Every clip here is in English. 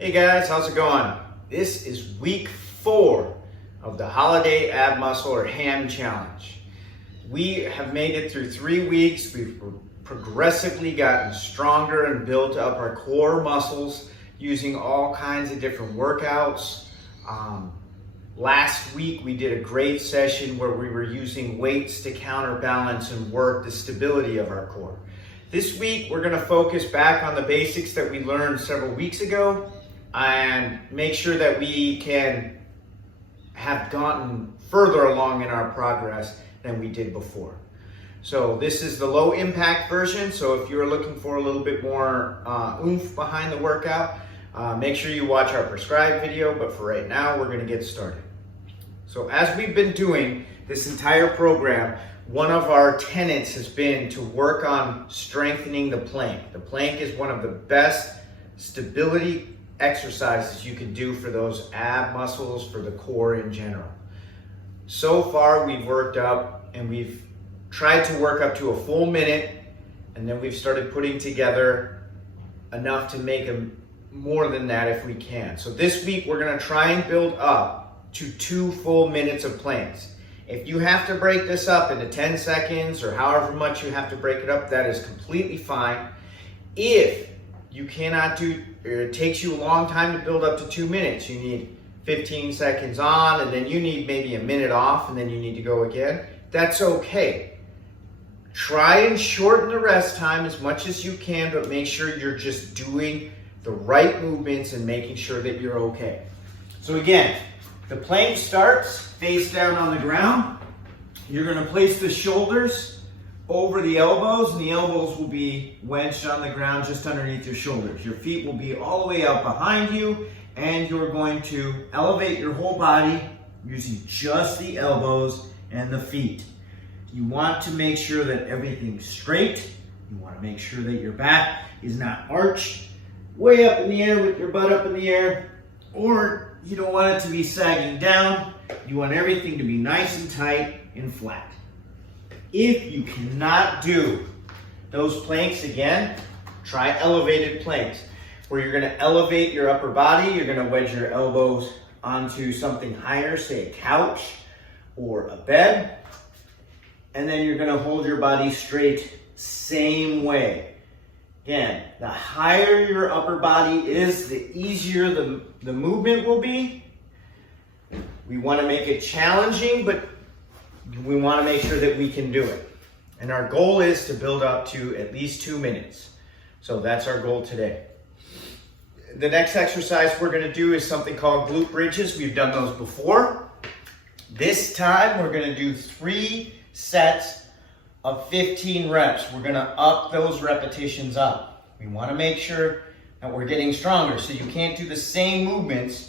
Hey guys, how's it going? This is week 4 of the Holiday Ab Muscle or H.A.M challenge. We have made it through 3 weeks. We've progressively gotten stronger and built up our core muscles using all kinds of different workouts. Last week we did a great session where we were using weights to counterbalance and work the stability of our core. This week we're going to focus back on the basics that we learned several weeks ago and make sure that we can have gotten further along in our progress than we did before. So this is the low impact version. So if you're looking for a little bit more oomph behind the workout, make sure you watch our prescribed video. But for right now, we're going to get started. So as we've been doing this entire program, one of our tenets has been to work on strengthening the plank. The plank is one of the best stability exercises you can do for those ab muscles, for the core in general. So far we've worked up and we've tried to work up to a full minute, and then we've started putting together enough to make them more than that if we can. So this week we're going to try and build up to 2 full minutes of planks. If you have to break this up into 10 seconds or however much you have to break it up, that is completely fine. If you cannot do, or it takes you a long time to build up to 2 minutes, you need 15 seconds on and then you need maybe a minute off and then you need to go again, that's okay. Try and shorten the rest time as much as you can, but make sure you're just doing the right movements and making sure that you're okay. So again, the plank starts face down on the ground. You're going to place the shoulders over the elbows, and the elbows will be wedged on the ground just underneath your shoulders. Your feet will be all the way out behind you, and you're going to elevate your whole body using just the elbows and the feet. You want to make sure that everything's straight. You want to make sure that your back is not arched way up in the air with your butt up in the air, or you don't want it to be sagging down. You want everything to be nice and tight and flat. If you cannot do those planks again, try elevated planks, where you're going to elevate your upper body. You're going to wedge your elbows onto something higher, say a couch or a bed, and then you're going to hold your body straight same way. Again, the higher your upper body is, the easier the movement will be. We want to make it challenging, but we want to make sure that we can do it. And our goal is to build up to at least 2 minutes. So that's our goal today. The next exercise we're going to do is something called glute bridges. We've done those before. This time we're going to do 3 sets of 15 reps. We're going to up those repetitions up. We want to make sure that we're getting stronger. So you can't do the same movements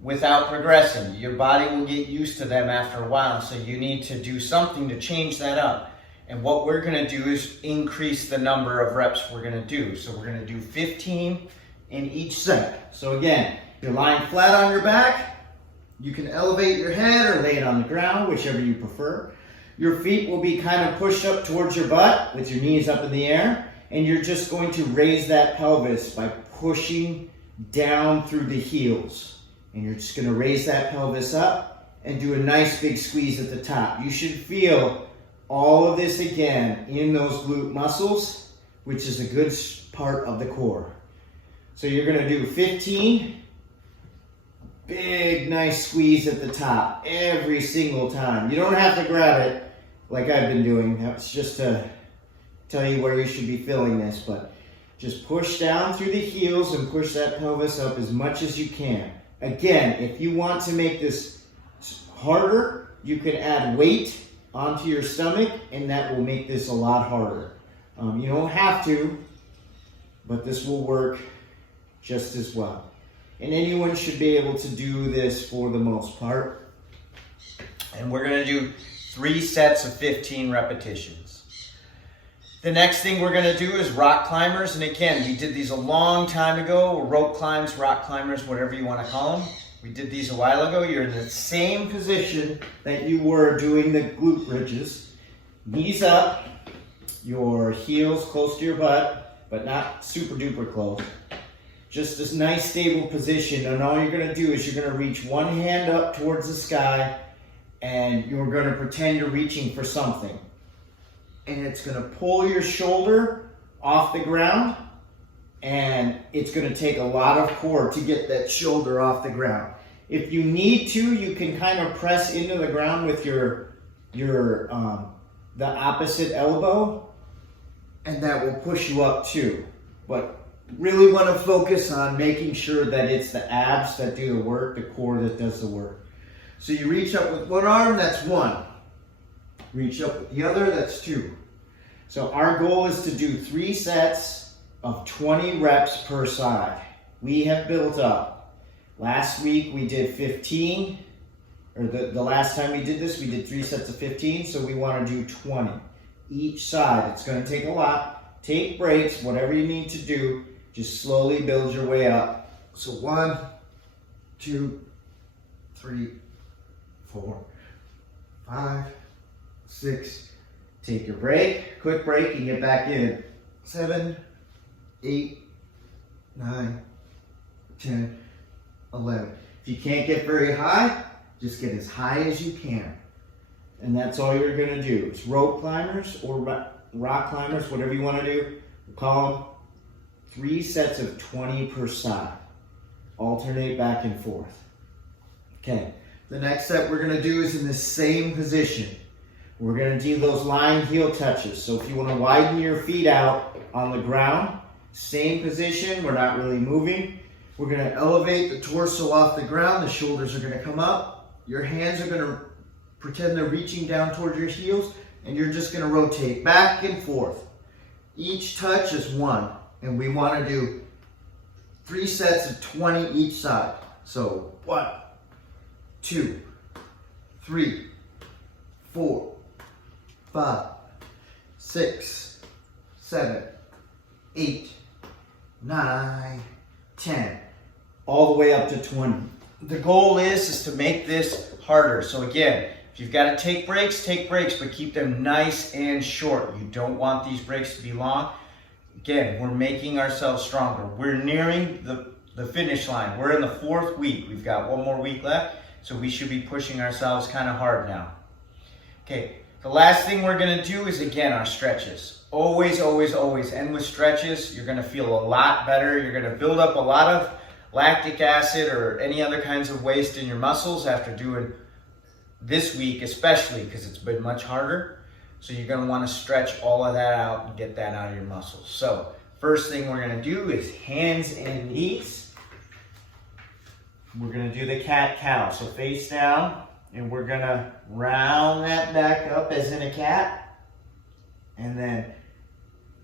without progressing. Your body will get used to them after a while, so you need to do something to change that up. And what we're going to do is increase the number of reps we're going to do. So we're going to do 15 in each set. So again, you're lying flat on your back. You can elevate your head or lay it on the ground, whichever you prefer. Your feet will be kind of pushed up towards your butt with your knees up in the air, and you're just going to raise that pelvis by pushing down through the heels. And you're just going to raise that pelvis up and do a nice big squeeze at the top. You should feel all of this again in those glute muscles, which is a good part of the core. So you're going to do 15. Big, nice squeeze at the top every single time. You don't have to grab it like I've been doing. That's just to tell you where you should be feeling this. But just push down through the heels and push that pelvis up as much as you can. Again, if you want to make this harder, you can add weight onto your stomach, and that will make this a lot harder. You don't have to, but this will work just as well. And anyone should be able to do this for the most part. And we're going to do 3 sets of 15 repetitions. The next thing we're going to do is rock climbers. And again, we did these a long time ago, or rope climbs, rock climbers, whatever you want to call them. We did these a while ago. You're in the same position that you were doing the glute bridges. Knees up, your heels close to your butt, but not super duper close. just this nice stable position. And all you're going to do is you're going to reach one hand up towards the sky and you're going to pretend you're reaching for something. And it's going to pull your shoulder off the ground, and it's going to take a lot of core to get that shoulder off the ground. If you need to, you can kind of press into the ground with the opposite elbow, and that will push you up too. But really want to focus on making sure that it's the abs that do the work, the core that does the work. So you reach up with one arm, that's 1. Reach up with the other, that's 2. So our goal is to do 3 sets of 20 reps per side. We have built up. Last week we did 15, or the last time we did this, we did 3 sets of 15, so we want to do 20 each side. It's going to take a lot. Take breaks, whatever you need to do, just slowly build your way up. So 1, 2, 3, 4, 5, 6, take your break, quick break, and get back in. 7, 8, 9, 10, 11. If you can't get very high, just get as high as you can. And that's all you're going to do. It's rope climbers or rock climbers, whatever you want to do. We'll call them 3 sets of 20 per side. Alternate back and forth. Okay, the next set we're going to do is in the same position. We're going to do those lying heel touches. So if you want to widen your feet out on the ground, same position, we're not really moving. We're going to elevate the torso off the ground. The shoulders are going to come up. Your hands are going to pretend they're reaching down towards your heels, and you're just going to rotate back and forth. Each touch is 1, and we want to do 3 sets of 20 each side. So 1, 2, 3, 4, 5, 6, 7, 8, 9, 10, all the way up to 20. The goal is to make this harder. So again, if you've got to take breaks, but keep them nice and short. You don't want these breaks to be long. Again, we're making ourselves stronger. We're nearing the finish line. We're in the 4th week. We've got 1 more week left, so we should be pushing ourselves kind of hard now. Okay, the last thing we're going to do is, again, our stretches. Always, always, always end with stretches. You're going to feel a lot better. You're going to build up a lot of lactic acid or any other kinds of waste in your muscles after doing this week, especially because it's been much harder. So you're going to want to stretch all of that out and get that out of your muscles. So first thing we're going to do is hands and knees. We're going to do the cat-cow. So face down, and we're going to round that back up as in a cat, and then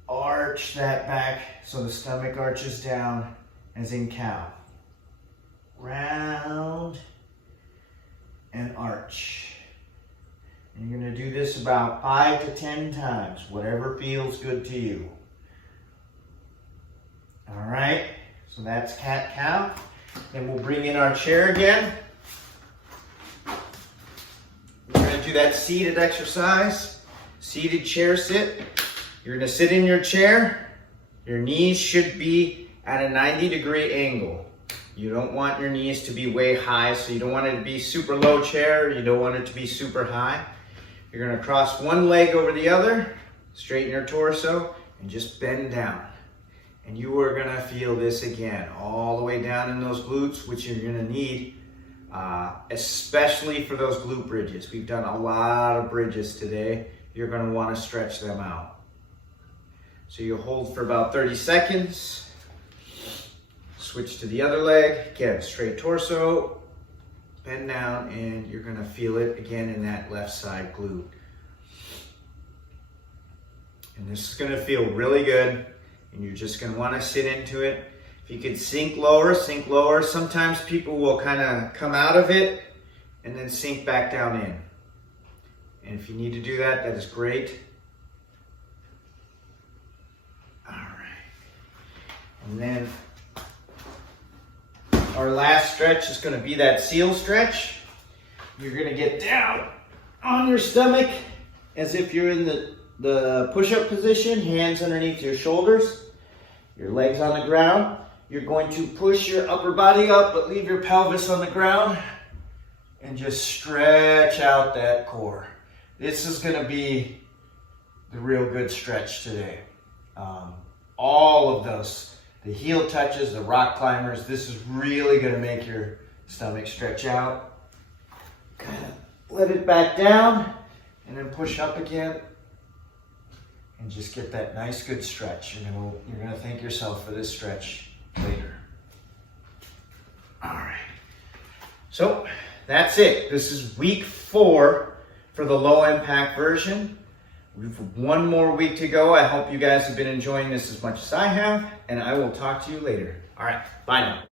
arch that back so the stomach arches down as in cow. Round and arch. And you're going to do this about 5 to 10 times, whatever feels good to you. All right, so that's cat-cow. Then we'll bring in our chair again. We're going to do that seated exercise, seated chair sit. You're going to sit in your chair. Your knees should be at a 90-degree angle. You don't want your knees to be way high, so you don't want it to be super low chair. You don't want it to be super high. You're going to cross one leg over the other, straighten your torso, and just bend down. And you are going to feel this again, all the way down in those glutes, which you're going to need, especially for those glute bridges. We've done a lot of bridges today. You're going to want to stretch them out. So you hold for about 30 seconds. Switch to the other leg. Again, straight torso, bend down, and you're going to feel it again in that left side glute. And this is going to feel really good, and you're just going to want to sit into it. If you could sink lower, sink lower. Sometimes people will kind of come out of it and then sink back down in. And if you need to do that, that is great. All right. And then our last stretch is going to be that seal stretch. You're going to get down on your stomach as if you're in the push-up position, hands underneath your shoulders, your legs on the ground. you're going to push your upper body up, but leave your pelvis on the ground and just stretch out that core. This is going to be the real good stretch today. All of those, the heel touches, the rock climbers, this is really going to make your stomach stretch out. Kind of let it back down and then push up again and just get that nice good stretch. And then you're going to thank yourself for this stretch later. All right. So that's it. This is week 4 for the low impact version. We've one more week to go. I hope you guys have been enjoying this as much as I have, and I will talk to you later. All right, bye now.